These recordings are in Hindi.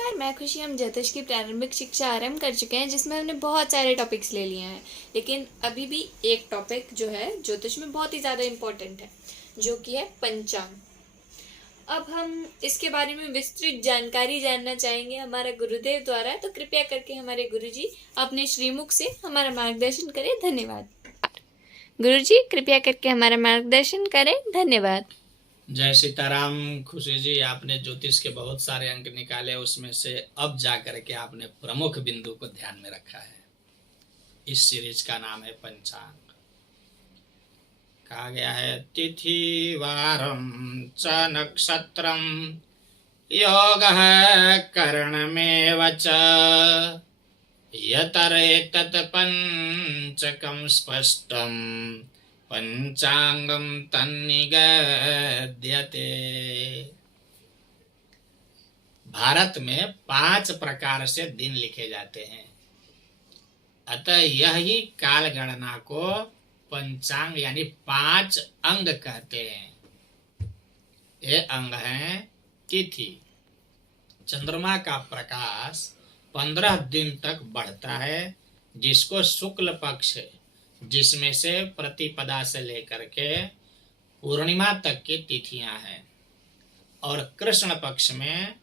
नमस्कार, मैं खुशी। हम ज्योतिष की प्रारंभिक शिक्षा आरंभ कर चुके हैं, जिसमें हमने बहुत सारे टॉपिक्स ले लिए हैं। लेकिन अभी भी एक टॉपिक जो है ज्योतिष में बहुत ही ज़्यादा इम्पोर्टेंट है, जो कि है पंचांग। अब हम इसके बारे में विस्तृत जानकारी जानना चाहेंगे हमारा गुरुदेव द्वारा। तो कृपया करके हमारे गुरुजी अपने श्रीमुख से हमारा मार्गदर्शन करें। धन्यवाद। गुरुजी, कृपया करके हमारा मार्गदर्शन करें। धन्यवाद। जय सीताराम। खुशी जी, आपने ज्योतिष के बहुत सारे अंक निकाले, उसमें से अब जा करके आपने प्रमुख बिंदु को ध्यान में रखा है। इस सीरीज का नाम है पंचांग। कहा गया है तिथि वारम च नक्षत्रम योग करणमेव च यतरेतत् पंचकं स्पष्टम पंचांगम तन्निगद्यते। भारत में 5 प्रकार से दिन लिखे जाते हैं, अतः यही काल गणना को पंचांग यानी 5 अंग कहते हैं। ये अंग हैं तिथि। चंद्रमा का प्रकाश 15 दिन तक बढ़ता है, जिसको शुक्ल पक्ष, जिसमें से प्रतिपदा से लेकर के पूर्णिमा तक की तिथियां हैं, और कृष्ण पक्ष में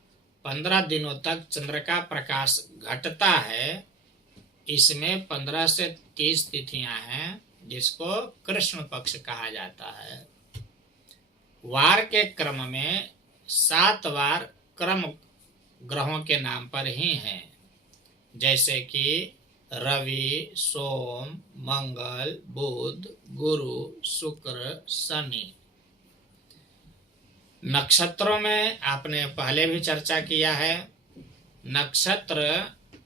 15 दिनों तक चंद्र का प्रकाश घटता है। इसमें 15 से 30 तिथियां हैं, जिसको कृष्ण पक्ष कहा जाता है। वार के क्रम में 7 वार क्रम ग्रहों के नाम पर ही हैं, जैसे कि रवि, सोम, मंगल, बुध, गुरु, शुक्र, शनि। नक्षत्रों में आपने पहले भी चर्चा किया है। नक्षत्र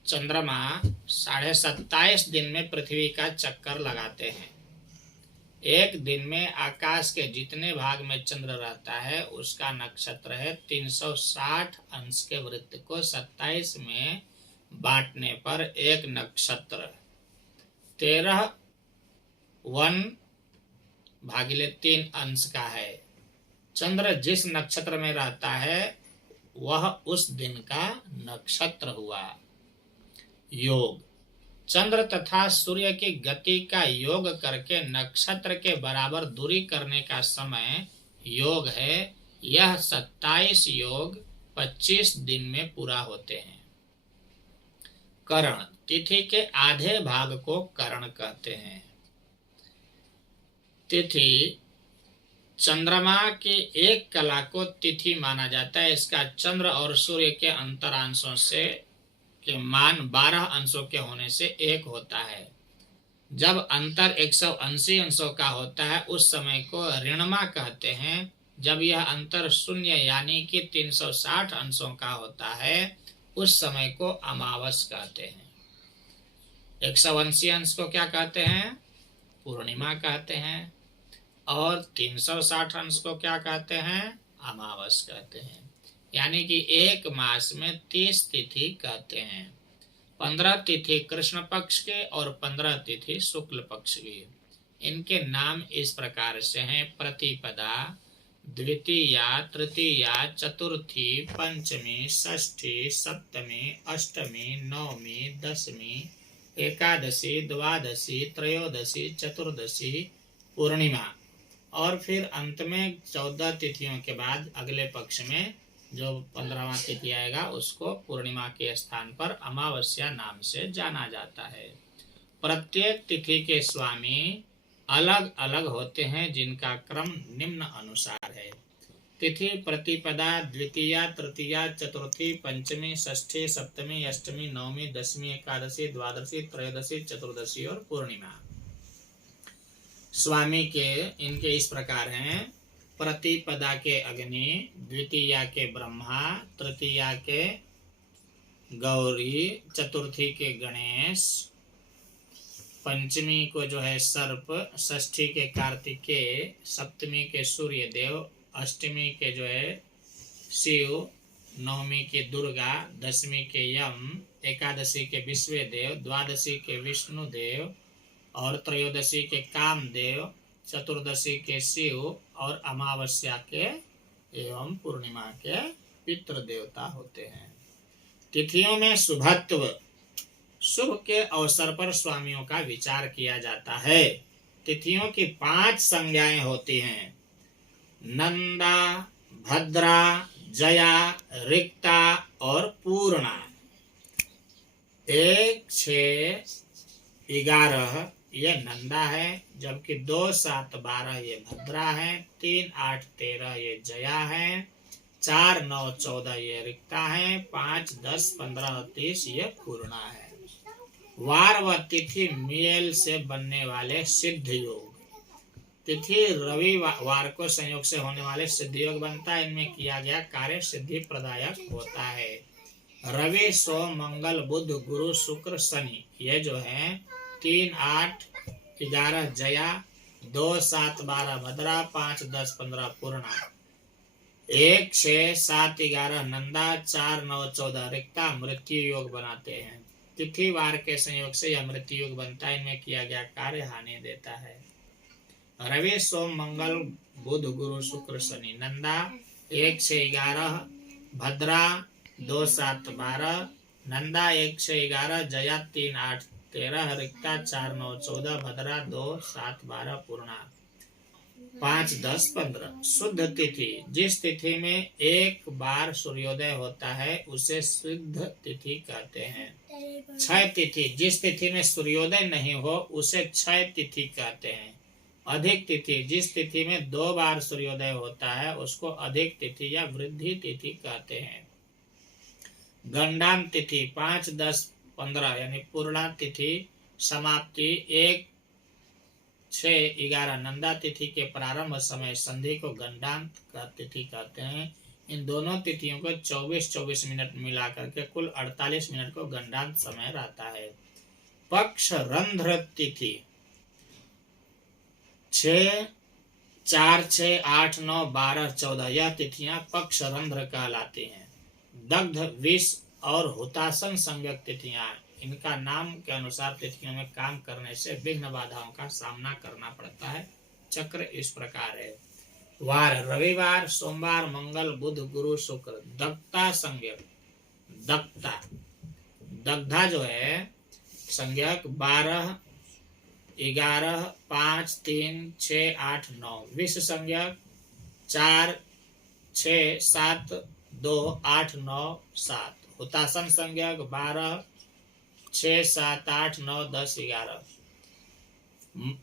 चंद्रमा 27.5 दिन में पृथ्वी का चक्कर लगाते हैं। एक दिन में आकाश के जितने भाग में चंद्र रहता है, उसका नक्षत्र है 360 अंश के वृत्त को 27 में बांटने पर एक नक्षत्र 13 अंश का है। चंद्र जिस नक्षत्र में रहता है, वह उस दिन का नक्षत्र हुआ। योग, चंद्र तथा सूर्य की गति का योग करके नक्षत्र के बराबर दूरी करने का समय योग है। यह 27 योग 25 दिन में पूरा होते हैं। करण, तिथि के आधे भाग को करण कहते हैं। तिथि चंद्रमा की एक कला को तिथि माना जाता है। इसका चंद्र और सूर्य के अंतरांशों से के मान 12 अंशों के होने से एक होता है। जब अंतर 180 अंशों का होता है, उस समय को ऋणमा कहते हैं। जब यह अंतर 0 यानी कि 360 अंशों का होता है, उस समय को अमावस कहते हैं। 180 अंश को क्या कहते हैं? पूर्णिमा कहते हैं। और 360 अंश को क्या कहते हैं? अमावस कहते हैं। यानी कि एक मास में 30 तिथि कहते हैं। 15 तिथि कृष्ण पक्ष के और 15 तिथि शुक्ल पक्ष की। इनके नाम इस प्रकार से हैं: प्रतिपदा, द्वितीया, तृतीया, चतुर्थी, पंचमी, षष्ठी, सप्तमी, अष्टमी, नवमी, दशमी, एकादशी, द्वादशी, त्रयोदशी, चतुर्दशी, पूर्णिमा। और फिर अंत में 14 तिथियों के बाद अगले पक्ष में जो 15वां तिथि आएगा, उसको पूर्णिमा के स्थान पर अमावस्या नाम से जाना जाता है। प्रत्येक तिथि के स्वामी अलग अलग होते हैं, जिनका क्रम निम्न अनुसार है: तिथि प्रतिपदा, द्वितीया, तृतीया, चतुर्थी, पंचमी, षष्ठी, सप्तमी, अष्टमी, नवमी, दशमी, एकादशी, द्वादशी, त्रयोदशी, चतुर्दशी और पूर्णिमा। स्वामी के इनके इस प्रकार हैं: प्रतिपदा के अग्नि, द्वितीया के ब्रह्मा, तृतीया के गौरी, चतुर्थी के गणेश, पंचमी को जो है सर्प, षष्ठी के कार्तिकेय, सप्तमी के सूर्य देव, अष्टमी के जो है शिव, नवमी के दुर्गा, दशमी के यम, एकादशी के विश्वदेव, द्वादशी के विष्णु देव और त्रयोदशी के कामदेव, चतुर्दशी के शिव और अमावस्या के एवं पूर्णिमा के पितृ देवता होते हैं। तिथियों में शुभत्व, शुभ के अवसर पर स्वामियों का विचार किया जाता है। तिथियों की 5 संज्ञाएं होती हैं: नंदा, भद्रा, जया, रिक्ता और पूर्णा। 1, 6, 11 ये नंदा है, जबकि 2, 7, 12 ये भद्रा है, 3, 8, 13 ये जया है, 4, 9, 14 ये रिक्ता है, 5, 10, 15 और 30 ये पूर्णा है। वार व तिथि मेल से बनने वाले सिद्ध योग। तिथि रविवार को संयोग से होने वाले सिद्ध योग बनता है। इनमें किया गया कार्य सिद्धि प्रदायक होता है। रवि, सोम, मंगल, बुध, गुरु, शुक्र, शनि ये जो है 3, 8, 11 जया, 2, 7, 12 भद्रा, 5, 10, 15 पूर्णा, 1, 6, 7, 11 नंदा, 4, 9, 14 रिक्ता मृत्यु योग बनाते हैं। तिथि वार के संयोग से यह मृत्यु योग बनता है। इनमें किया गया कार्य हानि देता है। रवि, सोम, मंगल, बुध, गुरु, शुक्र, शनि। नंदा 1 से 11 भद्रा 2, 7, 12 नंदा 1 से 11 जया 3, 8, 13 रिक्ता 4, 9, 14 भद्रा 2, 7, 12 पूर्णा 5, 10, 15। शुद्ध तिथि, जिस तिथि में एक बार सूर्योदय होता है उसे शुद्ध तिथि कहते हैं। क्षय तिथि, जिस तिथि में सूर्योदय नहीं हो उसे क्षय तिथि कहते हैं। अधिक तिथि, जिस तिथि में 2 बार सूर्योदय होता है उसको अधिक तिथि या वृद्धि तिथि कहते हैं। गंडान तिथि 5, 10, 15 यानी पूर्णा तिथि समाप्ति 1, 6, 11 नंदा तिथि के प्रारंभ समय संधि को गंडांत का तिथि कहते हैं। इन दोनों तिथियों को 24-24 मिनट मिलाकर के कुल 48 मिनट को गंडांत समय रहता है। पक्ष रंध्र तिथि 6, 4, 6, 8, 9, 12, 14 यह तिथियां पक्ष रंध्र कहलाती हैं। दग्ध, विष और हुतासन संज्ञक तिथियां, इनका नाम के अनुसार तिथियों में काम करने से विघ्न बाधाओं का सामना करना पड़ता है। चक्र इस प्रकार है। वार रविवार, सोमवार, मंगल, बुध, गुरु, शुक्र। दग्धा संज्ञक, दग्धा जो है संज्ञक 12, 11, 5, 3, 6, 8, 9। विष संज्ञक 4, 6, 7, 2, 8, 9, 7। हुतासन संज्ञक 12, 6, 7, 8, 9, 10, 11।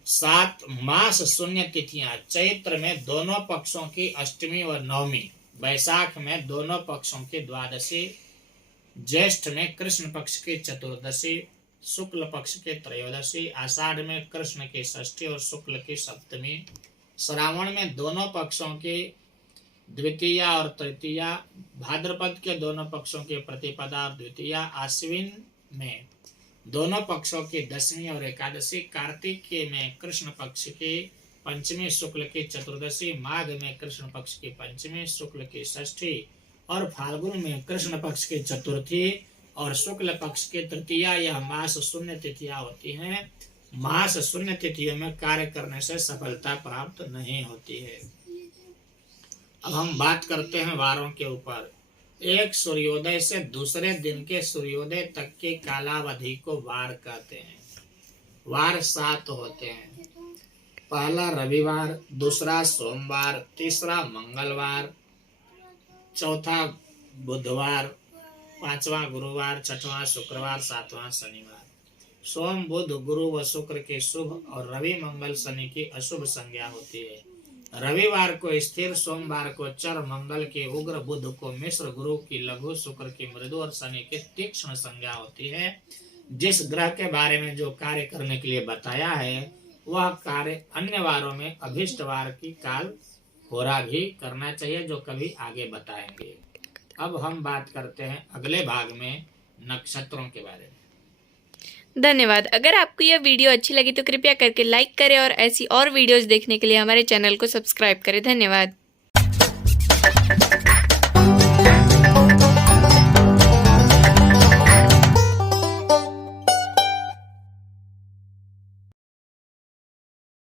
7 मास शून्य तिथियां, चैत्र में दोनों पक्षों की अष्टमी व नवमी, वैशाख में दोनों पक्षों की द्वादशी, ज्येष्ठ में कृष्ण पक्ष की चतुर्दशी, शुक्ल पक्ष की त्रयोदशी, आषाढ़ में कृष्ण की षष्ठी और शुक्ल की सप्तमी, श्रावण में दोनों पक्षों की द्वितीया और तृतीया, भाद्रपद के दोनों पक्षों की प्रतिपदा और द्वितीया, आश्विन में दोनों पक्षों की दशमी और एकादशी, कार्तिक में कृष्ण पक्ष की पंचमी, शुक्ल की चतुर्दशी, माघ में कृष्ण पक्ष की पंचमी, शुक्ल की षष्ठी और फाल्गुन में कृष्ण पक्ष की चतुर्थी और शुक्ल पक्ष की तृतीया। यह मास शून्य तिथियां होती हैं। मास शून्य तिथियों में कार्य करने से सफलता प्राप्त नहीं होती है। अब हम बात करते हैं वारों के ऊपर। एक सूर्योदय से दूसरे दिन के सूर्योदय तक की कालावधि को वार कहते हैं। वार 7 होते हैं। पहला रविवार, दूसरा सोमवार, तीसरा मंगलवार, चौथा बुधवार, 5वां गुरुवार, 6वां शुक्रवार, 7वां शनिवार। सोम, बुध, गुरु व शुक्र की शुभ और रवि, मंगल, शनि की अशुभ संज्ञा होती है। रविवार को स्थिर, सोमवार को चर, मंगल की उग्र, बुध को मिश्र, गुरु की लघु, शुक्र की मृदु और शनि की तीक्ष्ण संज्ञा होती है। जिस ग्रह के बारे में जो कार्य करने के लिए बताया है वह कार्य अन्य वारों में अभिष्ट वार की काल होरा भी करना चाहिए, जो कभी आगे बताएंगे। अब हम बात करते हैं अगले भाग में नक्षत्रों के बारे में। धन्यवाद। अगर आपको यह वीडियो अच्छी लगी तो कृपया करके लाइक करें और ऐसी और वीडियोस देखने के लिए हमारे चैनल को सब्सक्राइब करें। धन्यवाद।